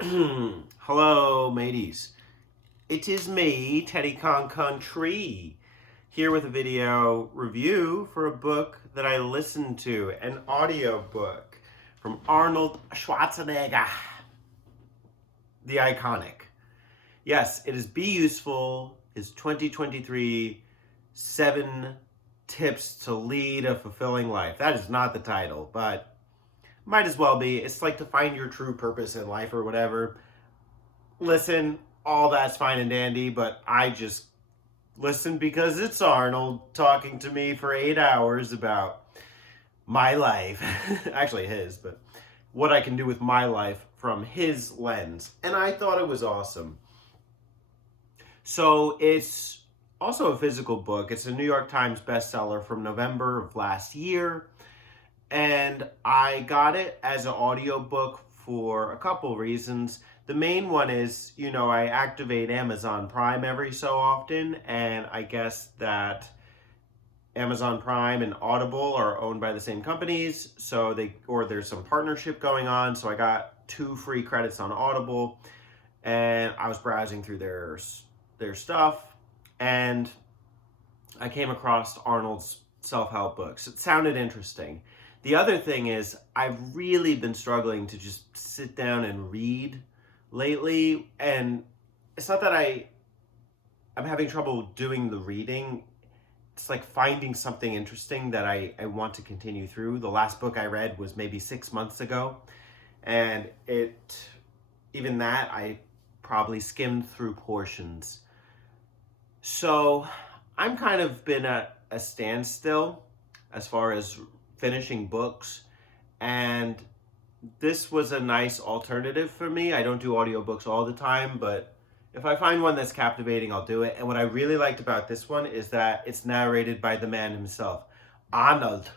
Hello, mateys. It is me, Teddy Con Country, here with a video review for a book that I listened to, an audio book from Arnold Schwarzenegger, the iconic. Yes, it is Be Useful, his 2023 7 Tips to Lead a Fulfilling Life. That is not the title, but might as well be. It's like to find your true purpose in life or whatever. Listen, all that's fine and dandy, but I just listen because it's Arnold talking to me for 8 hours about my life. Actually his, but what I can do with my life from his lens. And I thought it was awesome. So it's also a physical book. It's a New York Times bestseller from November of last year. And I got it as an audiobook for a couple reasons. The main one is, I activate Amazon Prime every so often, and I guess that Amazon Prime and Audible are owned by the same companies, or there's some partnership going on, so I got 2 free credits on Audible, and I was browsing through their stuff, and I came across Arnold's self-help books. It sounded interesting. The other thing is, I've really been struggling to just sit down and read lately, and it's not that I'm having trouble doing the reading. It's like finding something interesting that I want to continue through. The last book I read was maybe 6 months ago, and even that I probably skimmed through portions. So I'm kind of been at a standstill as far as finishing books, and this was a nice alternative for me. I don't do audiobooks all the time, but if I find one that's captivating, I'll do it. And what I really liked about this one is that it's narrated by the man himself, Arnold.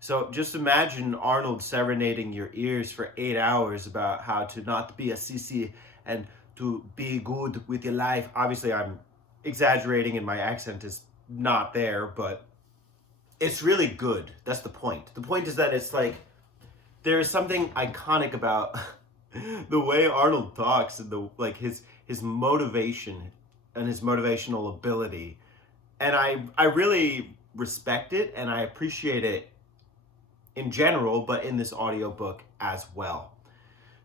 So just imagine Arnold serenading your ears for 8 hours about how to not be a sissy and to be good with your life. Obviously, I'm exaggerating and my accent is not there, but it's really good. That's the point. The point is that it's like, there is something iconic about the way Arnold talks and his motivation and his motivational ability. And I really respect it and I appreciate it in general, but in this audiobook as well.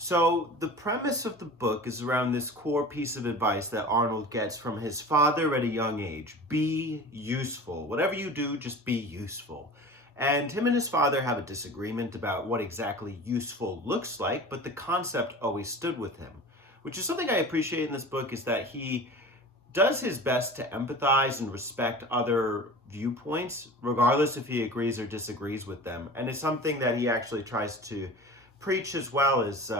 So the premise of the book is around this core piece of advice that Arnold gets from his father at a young age. Be useful. Whatever you do, just be useful. And him and his father have a disagreement about what exactly useful looks like, but the concept always stood with him, which is something I appreciate in this book, is that he does his best to empathize and respect other viewpoints, regardless if he agrees or disagrees with them. And it's something that he actually tries to preach, as well as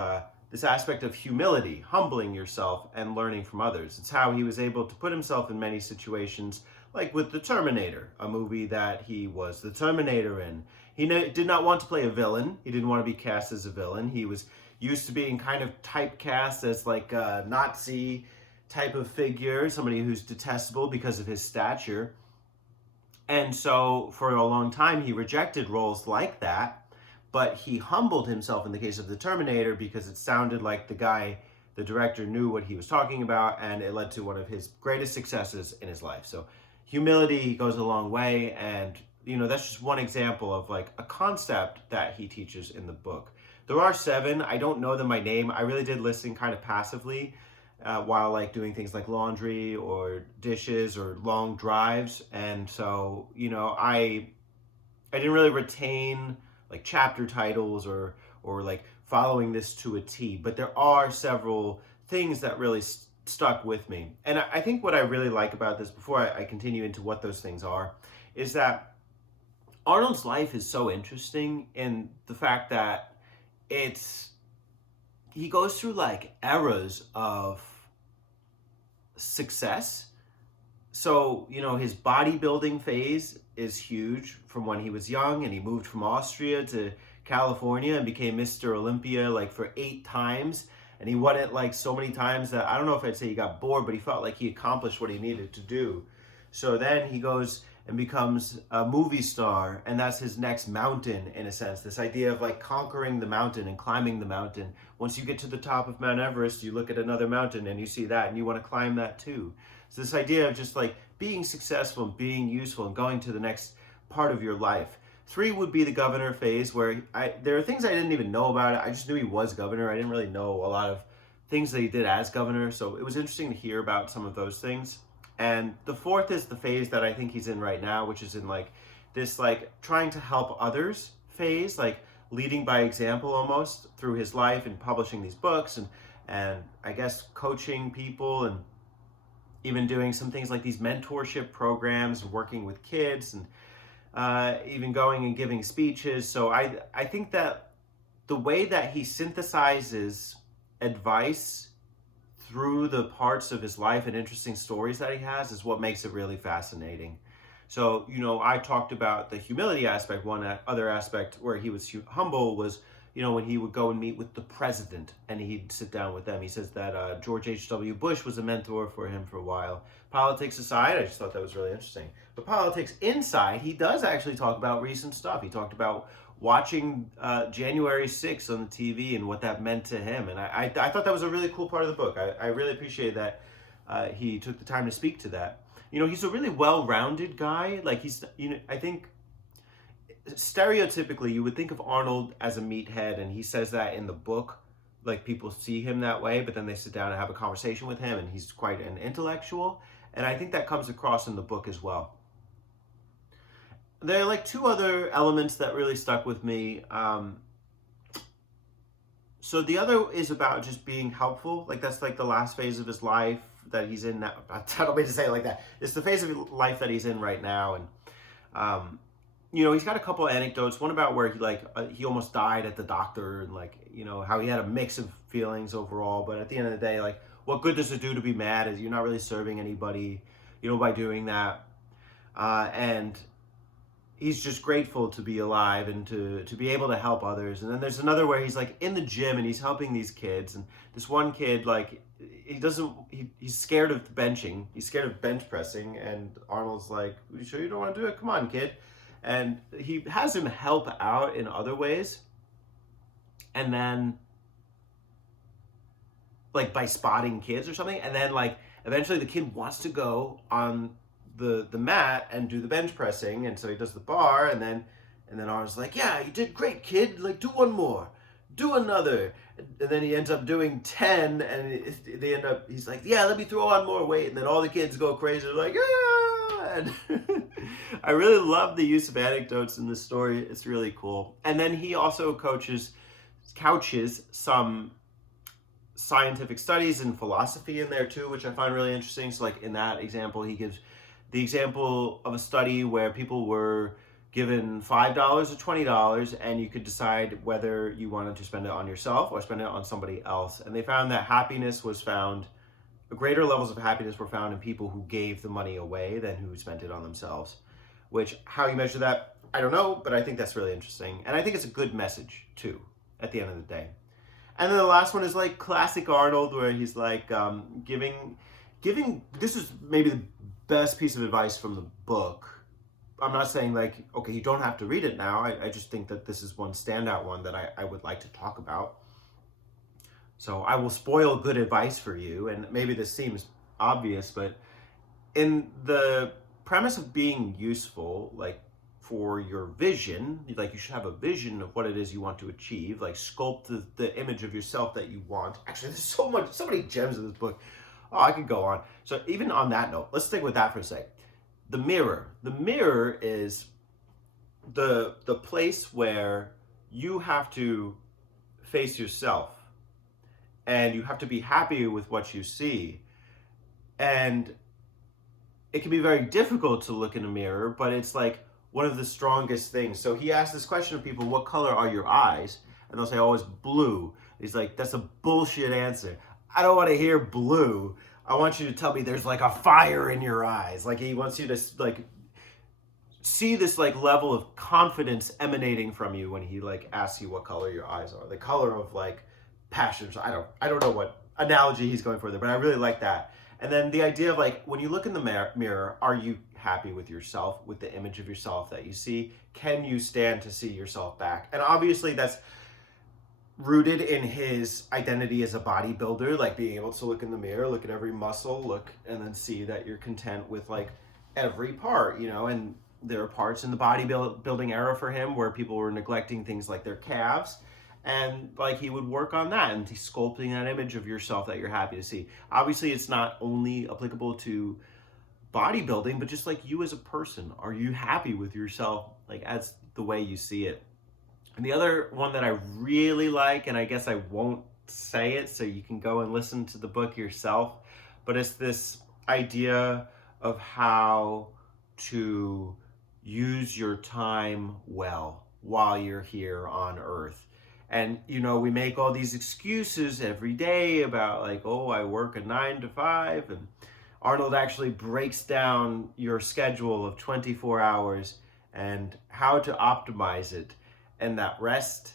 this aspect of humility, humbling yourself and learning from others. It's how he was able to put himself in many situations, like with The Terminator, a movie that he was the Terminator in. He did not want to play a villain. He didn't want to be cast as a villain. He was used to being kind of typecast as like a Nazi type of figure, somebody who's detestable because of his stature. And so for a long time, he rejected roles like that. But he humbled himself in the case of The Terminator because it sounded like the director knew what he was talking about, and it led to one of his greatest successes in his life. So humility goes a long way, and that's just one example of like a concept that he teaches in the book. There are 7. I don't know them by name. I really did listen kind of passively while like doing things like laundry or dishes or long drives, and so I didn't really retain like chapter titles or like following this to a T, but there are several things that really stuck with me. And I think what I really like about this, before I continue into what those things are, is that Arnold's life is so interesting in the fact that he goes through like eras of success. So, his bodybuilding phase is huge from when he was young, and he moved from Austria to California and became Mr. Olympia like for 8 times. And he won it like so many times that I don't know if I'd say he got bored, but he felt like he accomplished what he needed to do. So then he goes and becomes a movie star, and that's his next mountain, in a sense. This idea of like conquering the mountain and climbing the mountain. Once you get to the top of Mount Everest, you look at another mountain and you see that and you want to climb that too. So this idea of just like being successful and being useful and going to the next part of your life. 3 would be the governor phase, where there are things I didn't even know about it. I just knew he was governor. I didn't really know a lot of things that he did as governor, so it was interesting to hear about some of those things. And the 4th is the phase that I think he's in right now, which is in like this like trying to help others phase, like leading by example almost through his life and publishing these books and I guess coaching people and even doing some things like these mentorship programs and working with kids and even going and giving speeches. So I think that the way that he synthesizes advice through the parts of his life and interesting stories that he has is what makes it really fascinating. So, I talked about the humility aspect. One other aspect where he was humble was, when he would go and meet with the president and he'd sit down with them. He says that George H.W. Bush was a mentor for him for a while. Politics aside, I just thought that was really interesting. But politics inside, he does actually talk about recent stuff. He talked about watching January 6th on the TV and what that meant to him. And I thought that was a really cool part of the book. I really appreciate that he took the time to speak to that. He's a really well-rounded guy. Like I think stereotypically you would think of Arnold as a meathead, and he says that in the book. Like people see him that way, but then they sit down and have a conversation with him, and he's quite an intellectual. And I think that comes across in the book as well. There are like 2 other elements that really stuck with me. So the other is about just being helpful. Like that's like the last phase of his life that he's in now. I don't mean to say it like that. It's the phase of life that he's in right now. And, he's got a couple anecdotes. One about where he almost died at the doctor and how he had a mix of feelings overall. But at the end of the day, like what good does it do to be mad? Is you're not really serving anybody, by doing that. And he's just grateful to be alive and to be able to help others. And then there's another where he's like in the gym and he's helping these kids. And this one kid, like, he's scared of benching. He's scared of bench pressing. And Arnold's like, you sure you don't want to do it? Come on, kid. And he has him help out in other ways. And then, like, by spotting kids or something. And then, like, eventually the kid wants to go on the mat and do the bench pressing, and so he does the bar, and then Arnold's like, yeah, you did great, kid, like do one more, do another, and then he ends up doing 10, and he's like, yeah, let me throw on more weight, and then all the kids go crazy, they're like, ah! And I really love the use of anecdotes in this story. It's really cool. And then he also couches some scientific studies and philosophy in there too, which I find really interesting. So like in that example, he gives the example of a study where people were given $5 or $20, and you could decide whether you wanted to spend it on yourself or spend it on somebody else. And they found that greater levels of happiness were found in people who gave the money away than who spent it on themselves. Which, how you measure that, I don't know, but I think that's really interesting. And I think it's a good message too, at the end of the day. And then the last one is like classic Arnold, where he's like giving, this is maybe the best piece of advice from the book. I'm not saying like, okay, you don't have to read it now. I just think that this is one standout one that I would like to talk about. So I will spoil good advice for you. And maybe this seems obvious, but in the premise of being useful, like for your vision, like you should have a vision of what it is you want to achieve, like sculpt the image of yourself that you want. Actually, there's so many gems in this book. Oh, I could go on. So even on that note, let's stick with that for a sec. The mirror. The mirror is the place where you have to face yourself, and you have to be happy with what you see. And it can be very difficult to look in a mirror, but it's like one of the strongest things. So he asked this question of people, what color are your eyes? And they'll say, oh, it's blue. He's like, that's a bullshit answer. I don't want to hear blue. I want you to tell me there's like a fire in your eyes. Like he wants you to like see this like level of confidence emanating from you when he like asks you what color your eyes are. The color of like passion. So I don't know what analogy he's going for there, but I really like that. And then the idea of like, when you look in the mirror, are you happy with yourself, with the image of yourself that you see? Can you stand to see yourself back? And obviously that's rooted in his identity as a bodybuilder, like being able to look in the mirror, look at every muscle, look, and then see that you're content with like every part, you know. And there are parts in the bodybuilding era for him where people were neglecting things like their calves, and like he would work on that and he's sculpting that image of yourself that you're happy to see. Obviously it's not only applicable to bodybuilding, but just like you as a person, are you happy with yourself, like as the way you see it? And the other one that I really like, and I guess I won't say it so you can go and listen to the book yourself, but it's this idea of how to use your time well while you're here on earth. And, you know, we make all these excuses every day about like, oh, I work a 9 to 5. And Arnold actually breaks down your schedule of 24 hours and how to optimize it. And that rest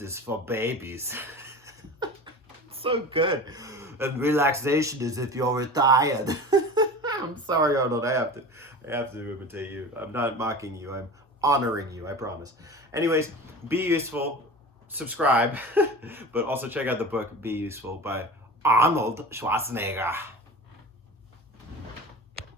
is for babies. So good. And relaxation is if you're retired. I'm sorry, Arnold. I have to imitate you. I'm not mocking you. I'm honoring you, I promise. Anyways, be useful, subscribe, but also check out the book Be Useful by Arnold Schwarzenegger.